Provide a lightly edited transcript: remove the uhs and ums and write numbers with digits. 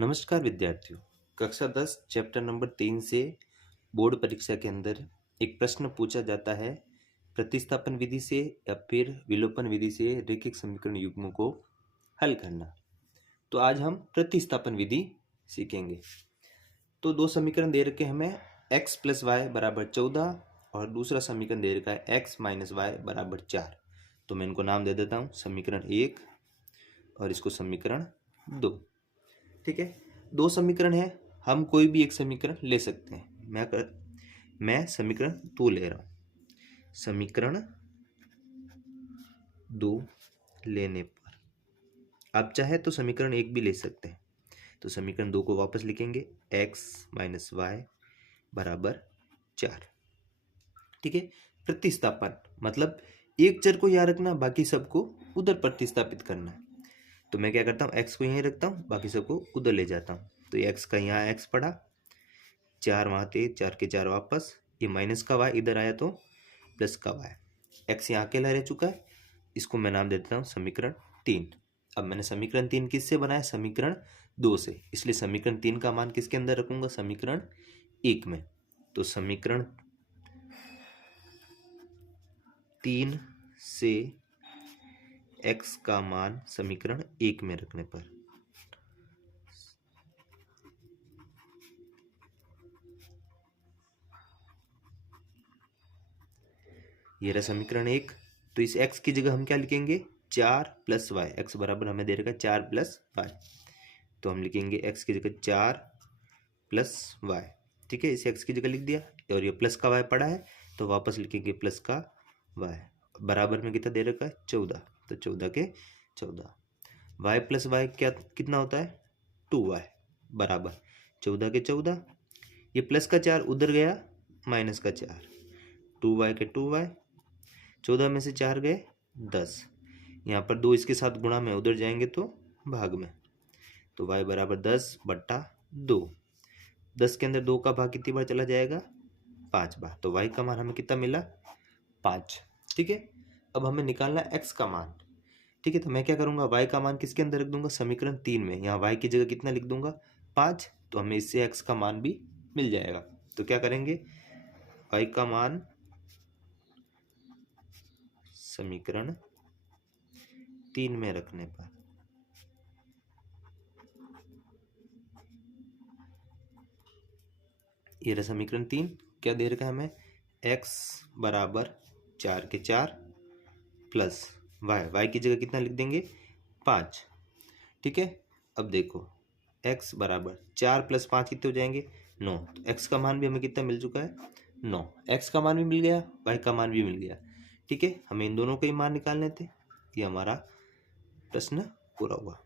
नमस्कार विद्यार्थियों। कक्षा 10 चैप्टर नंबर 3 से बोर्ड परीक्षा के अंदर एक प्रश्न पूछा जाता है प्रतिस्थापन विधि से या फिर विलोपन विधि से रैखिक समीकरण युग्मों को हल करना। तो आज हम प्रतिस्थापन विधि सीखेंगे। तो दो समीकरण दे रखे हमें x + y = 14 और दूसरा समीकरण दे रखा है x - y = 4। तो मैं इनको नाम दे देता हूँ समीकरण 1 और इसको समीकरण 2। ठीक है, दो समीकरण है, हम कोई भी एक समीकरण ले सकते हैं। मैं समीकरण 2 ले रहा हूं। समीकरण 2 लेने पर आप चाहे तो समीकरण 1 भी ले सकते हैं। तो समीकरण 2 को वापस लिखेंगे x - y = 4। ठीक है, प्रतिस्थापन मतलब एक चर को यहाँ रखना, बाकी सबको उधर प्रतिस्थापित करना। तो मैं क्या करता हूँ, x को यहीं रखता हूँ, बाकी सबको उधर ले जाता हूँ। तो ये x का यहाँ x पड़ा, 4 वहाँ थे, 4 के 4 वापस, ये माइनस का y इधर आया तो प्लस का y। x यहाँ अकेला रह चुका है, इसको मैं नाम देता हूँ समीकरण 3। अब मैंने समीकरण 3 किससे बनाया, समीकरण 2 से, इसलिए समीकरण 3 का मान किसके अंदर रखूंगा, समीकरण 1 में। तो समीकरण 3 से x का मान समीकरण 1 में रखने पर ये रहा समीकरण 1। तो इस x की जगह हम क्या लिखेंगे, 4 + y। x बराबर हमें दे रखा है 4 + y, तो हम लिखेंगे x की जगह 4 + y। ठीक है, इस x की जगह लिख दिया और ये प्लस का y पड़ा है तो वापस लिखेंगे प्लस का y। बराबर में कितना दे रखा है, 14। तो 14 के 14, y + y क्या कितना होता है, 2y बराबर 14 के 14। ये प्लस का 4 उधर गया, माइनस का 4, 2y के 2y, 14 में से 4 गए 10। यहाँ पर 2 इसके साथ गुणा में, उधर जाएंगे तो भाग में। तो y = 10/2। 10 के अंदर 2 का भाग कितनी बार चला जाएगा, 5 बार। तो y का मान हमें कितना मिला, 5। ठीक है, अब हमें निकालना है x का मान। ठीक है, तो मैं क्या करूँगा, y का मान किसके अंदर रख दूंगा, समीकरण 3 में। यहाँ y की जगह कितना लिख दूंगा, 5। तो हमें इससे x का मान भी मिल जाएगा। तो क्या करेंगे, y का मान समीकरण 3 में रखने पर ये रहा समीकरण 3। क्या दे रखा है हमें, x = 4 के 4 प्लस y की जगह कितना लिख देंगे, 5। ठीक है, अब देखो x = 4 + 5 कितने हो जाएंगे, 9। तो x का मान भी हमें कितना मिल चुका है, 9। x का मान भी मिल गया, y का मान भी मिल गया। ठीक है, हमें इन दोनों के ही मान निकालने थे। ये हमारा प्रश्न पूरा हुआ।